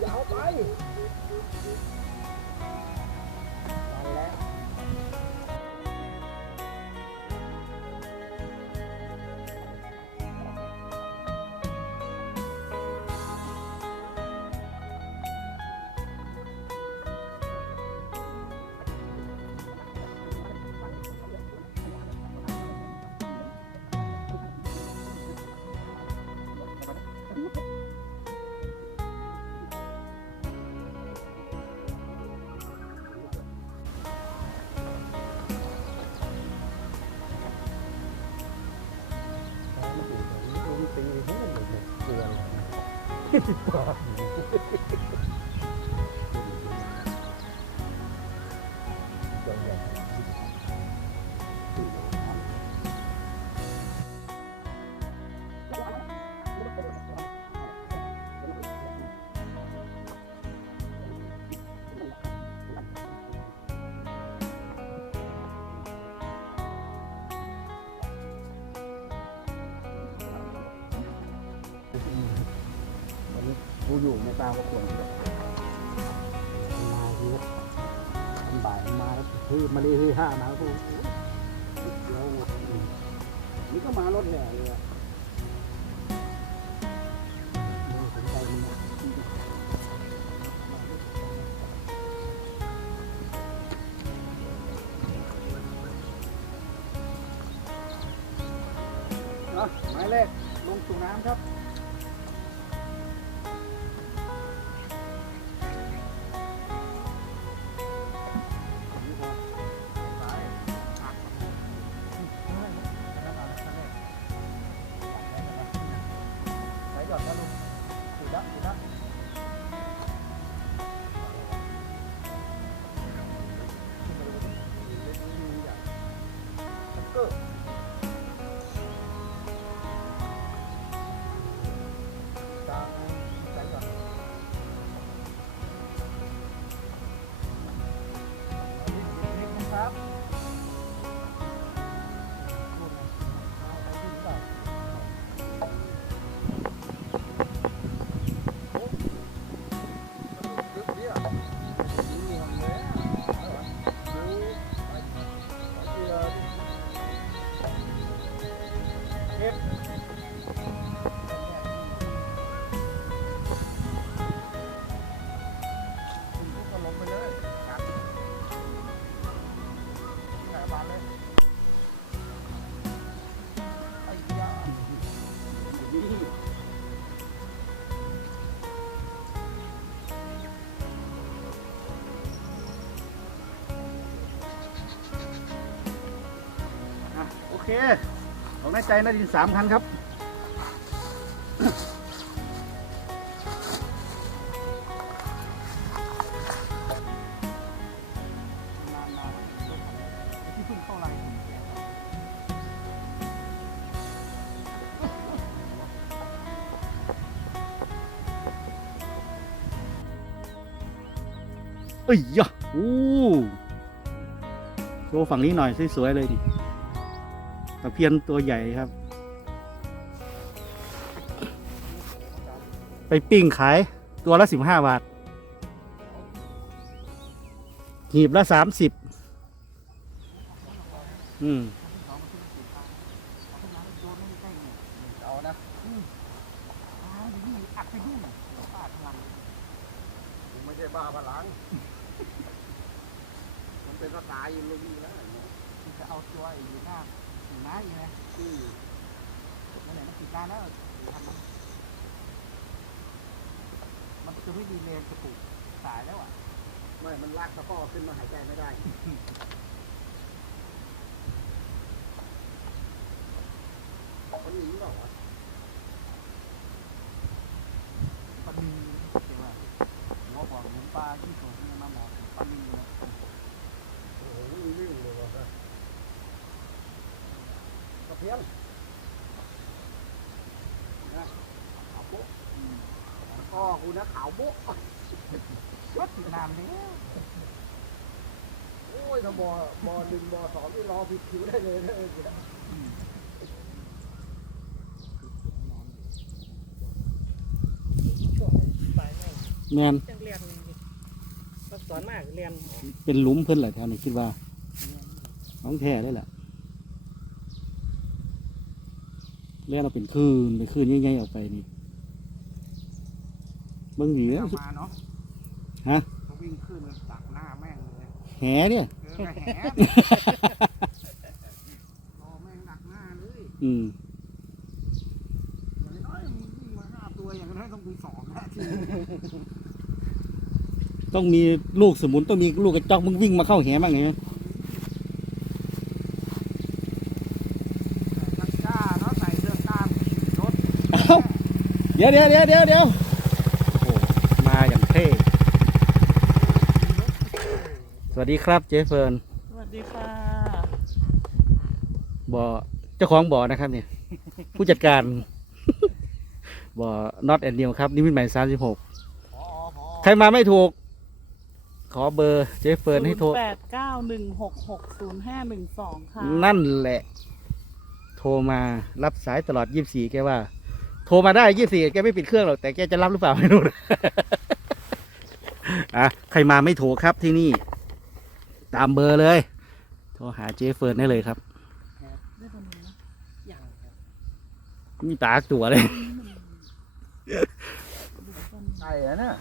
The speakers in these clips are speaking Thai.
อย่าเอาไป いっぱい。 อยู่ในตาก็ควรมาทีบ่ายมาแล้วคือมาดีคือห้ามากูเดี๋ยวนี่ก็มารถแห่เลยอะ ของในใจน่าจะสามคันครับเอ้ยยะอู้โชว์ฝั่งนี้หน่อยสวยๆเลยดิ เพียนตัวใหญ่ครับ ไปปิ้งขายตัวละสิบห้าบาท หีบละสามสิบอืมเอานะผมไม่ใช่บ้าพลัง มันเป็นสไตล์ลุงแล้วเนี่ยจะเอาตัวอยู่หน้า อยู่หน้าอีกนะอืมนั่นแหละมันติดการแล้วทำมันมันจะไม่ดีเลนจะปลูกสายแล้วอะ ไม่ มันลากตะข้อขึ้นมาหายใจไม่ได้มันหนีเปล่าวะปลานินเดี๋ยวว่าหมอบอกหมูปลาที่สูงนี่มาหมอปลานินเลย โอ้โหวิ่งวิ่งเลยวะกระ เพียนนะขาวโบ๊ะพ่อกูนะขาวโบ๊ะรถติดน้ำแล้วโอ้ยถ้าบอบอหนึ่งบอสองนี่รอผิดคิวได้เลยนะเออเนี่ยช่วงไปแม่แมนจังเรียนก็สอนมากเรียนเป็นหลุมเพิ่นแหละแถวนี้คิดว่าของแท้ได้แหละ เลี้ยเราเป็นคลื่นเป็นคลื่นใหญ่ๆออกไปนี่เบิ่งเหนือเอามาเนาะฮะเขาวิ่งขึ้นมันตักหน้าแม่งเลยแหเนี่ยเจอแหรอแม่งดักหน้าเลยอืมอย่างน้อยมึงวิ่งมาห้าตัวอย่างน้อยต้องมีสองนะทีต้องมีลูกสมุนต้องมีลูกกระจอกมึงวิ่งมาเข้าแหบ้างไงนักกล้าเนาะใส่เสื้อกล้ามขี่รถ เดี๋ยวเดี๋ยวเดี๋ยวเดี๋ยวเดี๋ยวโอ้มาอย่างเท่ สวัสดีครับเจเฟิร์น สวัสดีค่ะ บ่อเจ้าของบ่อนะครับเนี่ย ผู้จัดการ บ่อ not and new ครับ นิมิตใหม่สามสิบหกพอพอใครมาไม่ถูก ขอเบอร์เจเฟิร์นให้โทรแปดเก้าหนึ่งหกหกศูนย์ห้าหนึ่งสองค่ะ นั่นแหละ โทรมารับสายตลอดยี่สี่แกว่า โทรมาได้ยี่สี่แกไม่ปิดเครื่องหรอกแต่แกจะรับหรือเปล่าไม่รู้นะอะใครมาไม่ถูกครับที่นี่ ตามเบอร์เลย โทรหาเจเฟิร์นได้เลยครับได้ตรงนี้นะอย่างครับมีตาตัวเลย ใช่แล้วเนี่ย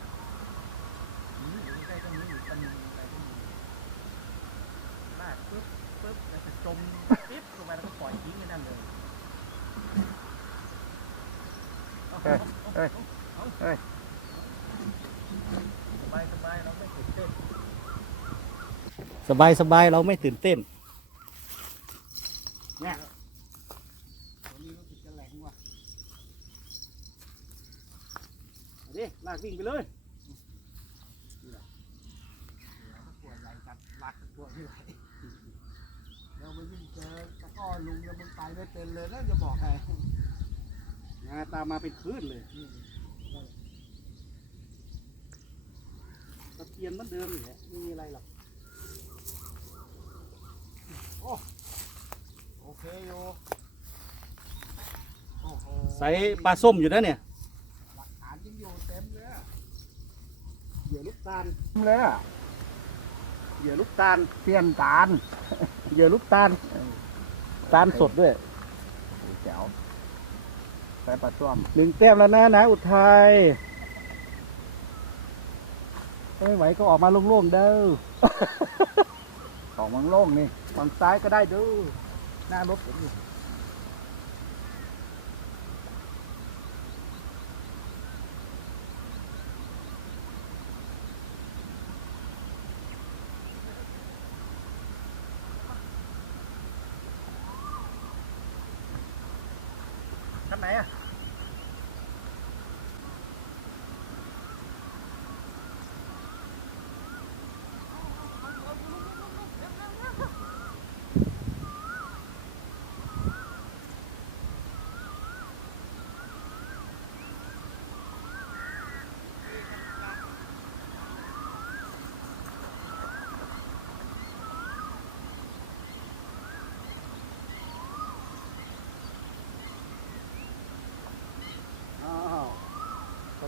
ลากปึ๊บปึ๊บแล้วก็จมปิ๊บลงไปแล้วก็ปล่อยทิ้งไว้นั่นเลย เฮ้ยเฮ้ยเฮ้ยสบายสบายเราไม่ตื่นเต้นสบายสบายเราไม่ตื่นเต้นเนี่ยตัวนี้รู้สึกจะแหลงว่ะเอาดิลากวิ่งไปเลยตัวใหญ่จัดรักตัวไม่ไหวแล้วมันยิ่งเจอตะกร้อลุงแล้วมันไปไม่เป็นเลยแล้วจะบอกใคร งาตามมาเป็นคลื่นเลยตะเกียนเหมือนเดิมอยู่แหละไม่มีอะไรหรอกโอเคอยู่โอ้โหใส่ปลาส้มอยู่นะเนี่ยหลักฐานยังอยู่เต็มเลยอะเหยื่อลูกตาลเลยอะเหยื่อลูกตาลเปลี่ยนจานเหยื่อลูกตาลตาลสดด้วยแจ๋ว ใส่ปลาส้มหนึ่งแต้มแล้วนะนะอุทัยถ้าไม่ไหวก็ออกมาโล่งๆเด้อของมังโล่งนี่ฝั่งซ้ายก็ได้เด้อหน้ารถผมอยู่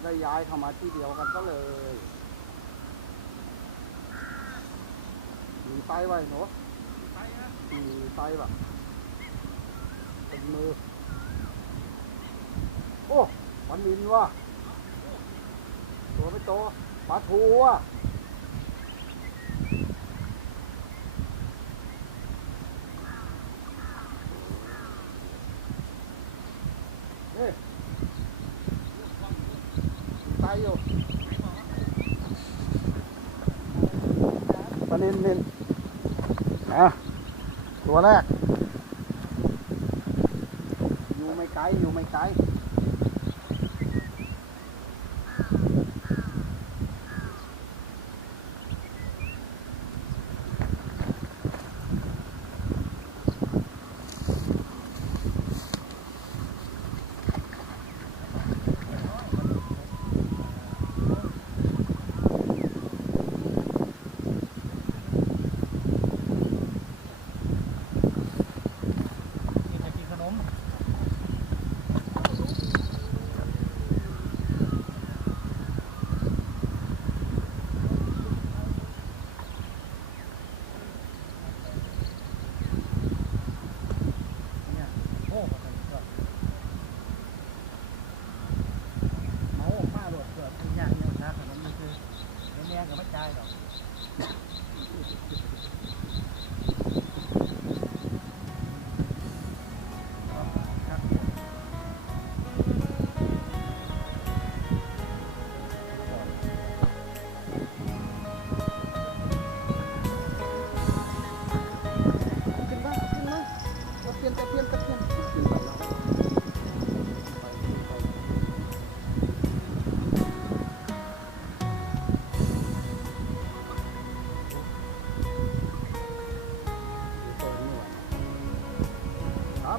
ก็ได้ย้ายเข้ามาที่เดียวกันก็เลยมีไปไว้หนูมีไปว่ะเป็นมือ โอ้ปันนินว่ะตัวไม่โตปลาทูอะนี่ไฟอยู่ปลานินนินอะตัว แรก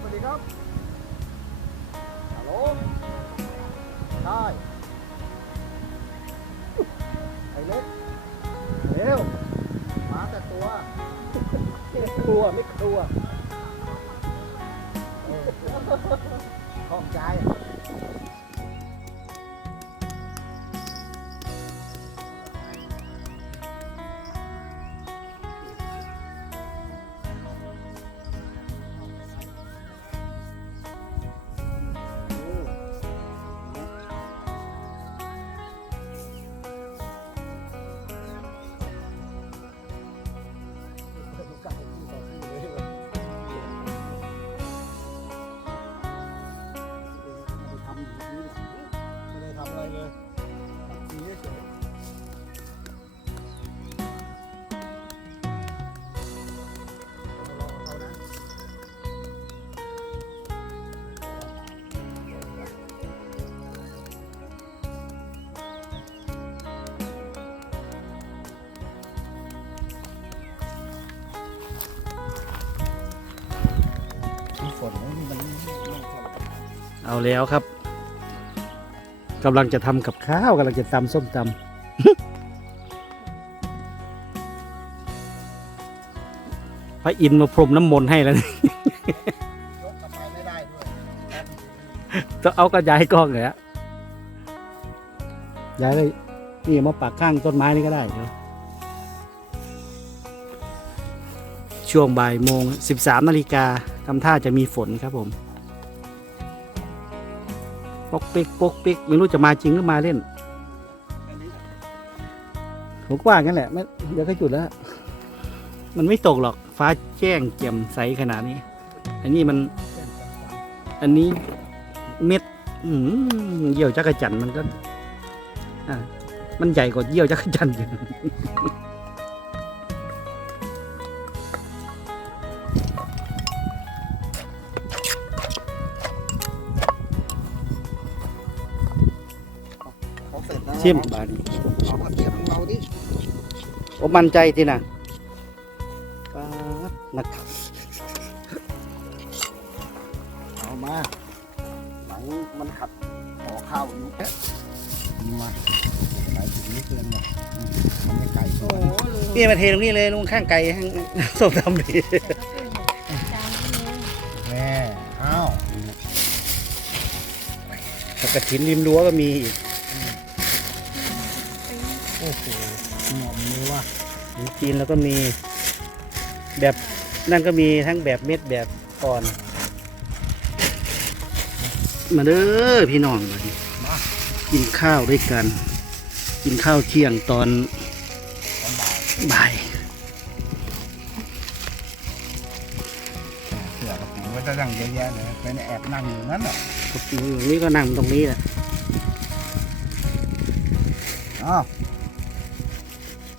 สวัสดีครับ ฮัลโหลใช่ไอเล็กเร็วมาแต่ตัวไม่กลัวไม่กลัว ขอบใจ มันเอาแล้วครับกำลังจะทำกับข้าวกำลังจะตำส้มตำพระอินทร์มาพรมน้ำมนต์ให้แล้วยกกลับไปไม่ได้ด้วยต้องเอากระยายกล้องเลยอะย้ายเลยนี่มาปักข้างต้นไม้นี่ก็ได้เดี๋ยวช่วงบ่ายโมง 13นาฬิกา ทำท่าจะมีฝนครับผม ปกปิกปกปิกไม่รู้จะมาจริงหรือมาเล่น ผมก็ว่างั้นแหละไม่เดี๋ยวก็จุดแล้ว มันไม่ตกหรอก ฟ้าแจ้งแจ่มใสขนาดนี้ อันนี้มัน อันนี้เม็ดอืเยี่ยวจักรจันมันก็ อะมันใหญ่กว่าเยี่ยวจักรจันอยู่ เขาเสร็จแล้วชิมบาดนีเอากระเทียมของเราดิโอ้มันใจทีนะป๊าดนักข่าวเอามาหลังมันขัดห่อข้าวอยู่แค่มาไก่ถึงนี้เกินเนี่ยอืมมันไม่ไก่ตัวนี้นี่มาเทตรงนี้เลยลงข้างไก่ข้างส้มตำดีแม่อ้าวกระถินริมรั้วก็มีอีกโอ้โหหอมเลยว่ะขนมจีนแล้วก็มีแบบนั่นก็มีทั้งแบบเม็ดแบบอ่อน มาเด้อพี่น้องมาดิกินข้าวด้วยกัน กินข้าวเที่ยงตอนตอนบ่ายบ่ายเสือกระปุกก็จะนั่งเยอะแยะเลยเป็นแอบนั่งอยู่นั่นแหละครับนี่ก็นั่งตรงนี้แหละอ้าว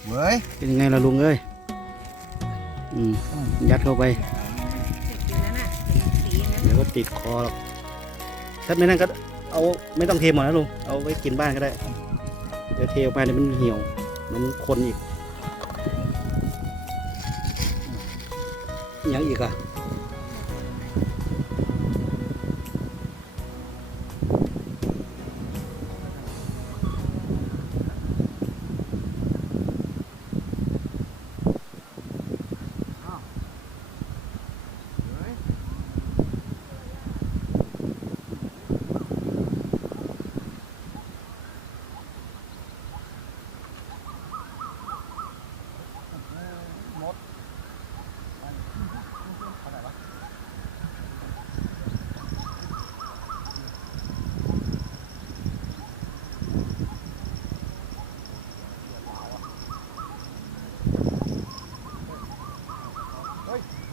เว้ยเป็นยังไงล่ะลุงเอ้ยอืมยัดเข้าไป เดี๋ยวก็ติดคอหรอกถ้าไม่นั่นก็เอาไม่ต้องเทหมดนะลุง เอาไว้กินบ้านก็ได้ เดี๋ยวเทออกไปเดี๋ยวมันเหี่ยว มันคนอีกยังอีกอะ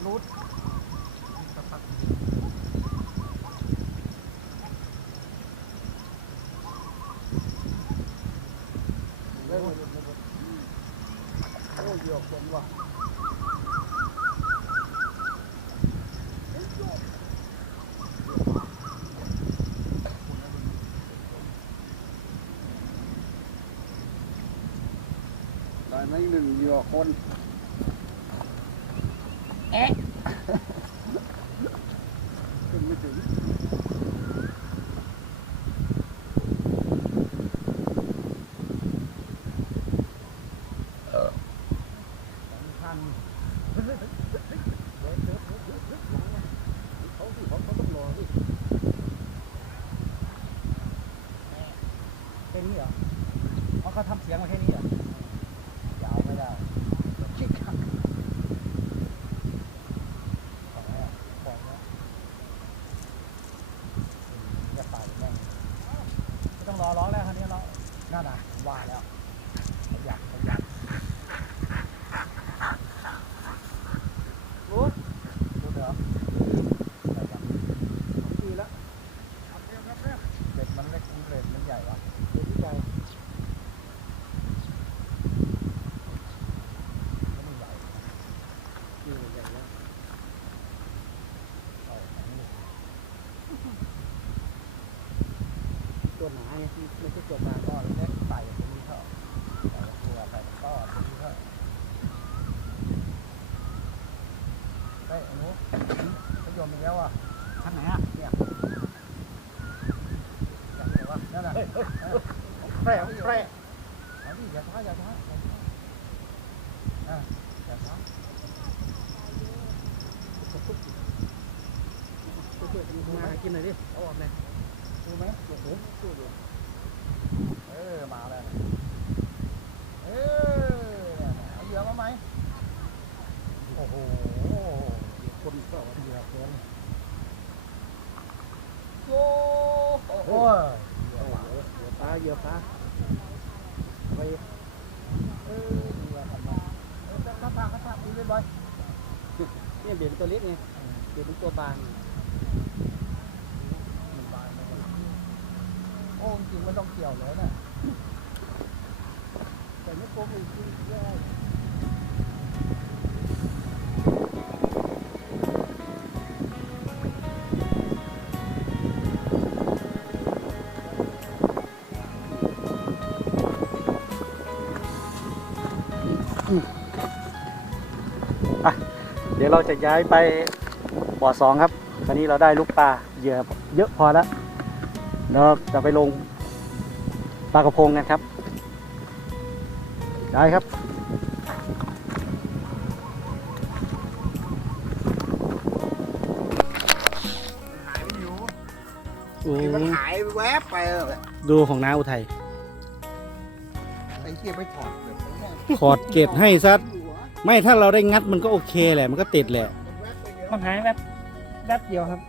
เฮ้ยรูดเล่นเลยโอ้ยเดี๋ยวคนว่ะตอนนี้หนึ่งเหยื่อคนแอะขึ้นไม่ถึงสำคัญ นี้เหรอเพราะเขาทำเสียงมาแค่นี้เหรอยาวไม่ได้ชิคขังของแล้วของแล้วจะไปแม่งไม่ต้องรอร้องแล้วคันนี้เราน่าด่าว่าแล้วประหยัดประหยัดรู้รู้เหรอประหยัดดีแล้ว เบ็ดมันเล็กเบ็ดมันใหญ่วะเบ็ดใหญ่ไม่ใหญ่นี่ใหญ่แล้วเอาอันนี้ตัวหนาไงไม่ใช่ตัวบางก็เล็กใส่ตรงนี้เท่าใส่ตัวใส่ก็ตรงนี้เท่าเฮ้ยไอ้หนูเขาโยนไปแล้วอะท่านไหนอะเนี่ย อย่างไรวะนั่นน่ะ แปรแปรเอาดิอย่าท้าอย่าท้าอย่าท้าอะอย่าท้ามากินหน่อยดิเอาออกเลยดูไหมโอ้โหดูดูเออมาแล้วนะเออเอาเหยื่อมาไหมโอ้โหคนก็เอาเหยื่อเกินโอ้โห เหยื่อปลาเหยื่อปลาไปเออเหยื่าทำมเออข้าตาข้าทาดีเลยบอยเนี่ยเบียดตัวเล็กไงเบียดตัวบางมันบานเลยโอ้จริงไม่ต้องเกี่ยวเลยนะแต่ไม่โกงอีกทีแย่ เดี๋ยวเราจะย้ายไปบ่อสองครับตอนนี้เราได้ลูกปลาเหยื่อเยอะพอแล้วเราจะไปลงปลากระพงกันครับ ได้ครับหายไปอยู่โอ้มันหายแวบไปเลยดูของน้าอุทัยไอ้เหี้ยไปถอดเลยถอดเกตให้ซะ ไม่ถ้าเราได้งัดมันก็โอเคแหละ มันก็ติดแหละ มันหายแบบแป๊บเดียวครับ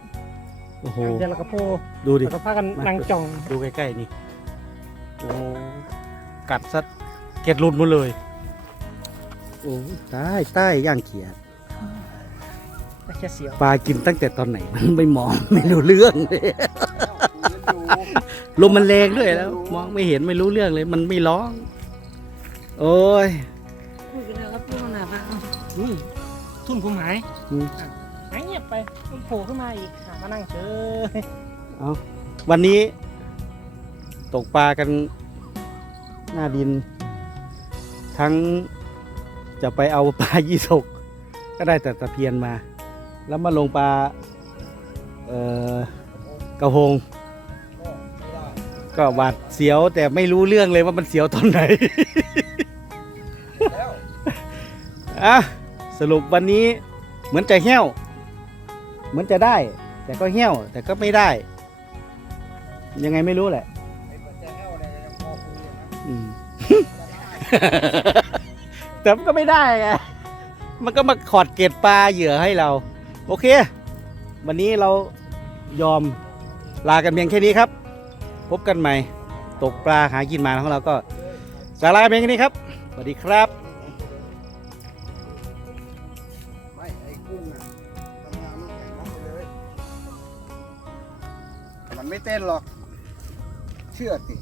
โอ้โห เดี๋ยวเราก็โพดูดิ เราก็พากันนั่งจ่องดูใกล้ๆนี่ โอ้กัดซะเกล็ดหลุดหมดเลย โอ้ใต้ใต้ย่างเขียดแต่แค่เสียวปลากินตั้งแต่ตอนไหน มันไม่มอง ไม่รู้เรื่องเลยลมมันแรงด้วยแล้ว มองไม่เห็นไม่รู้เรื่องเลย มันไม่ร้อง โอ้ยคุย ทุนผมหายอืม อะหายเงียบไปมันโผล่ขึ้นมาอีกหามานั่งเฉยวันนี้ ตกปลากันหน้าดิน ทั้งจะไปเอาปลา ยี่สกก็ได้แต่ตะเพียนมา แล้วมาลงปลาเอ่อกระพง ก็หวาดเสียวแต่ไม่รู้เรื่องเลยว่ามันเสียวตอนไหน อะ สรุปวันนี้เหมือนจะเหี้ยว เหมือนจะได้ แต่ก็เหี้ยว แต่ก็ไม่ได้ ยังไงไม่รู้แหละอืม แต่มันก็ไม่ได้ไงมันก็มาขอดเกล็ดปลาเหยื่อให้เรา โอเค วันนี้เรายอมลากันเพียงแค่นี้ครับ พบกันใหม่ ตกปลาหากินมาของเราก็จะลากันเพียงแค่นี้ครับสวัสดีครับ นหรอก เชื่อสิ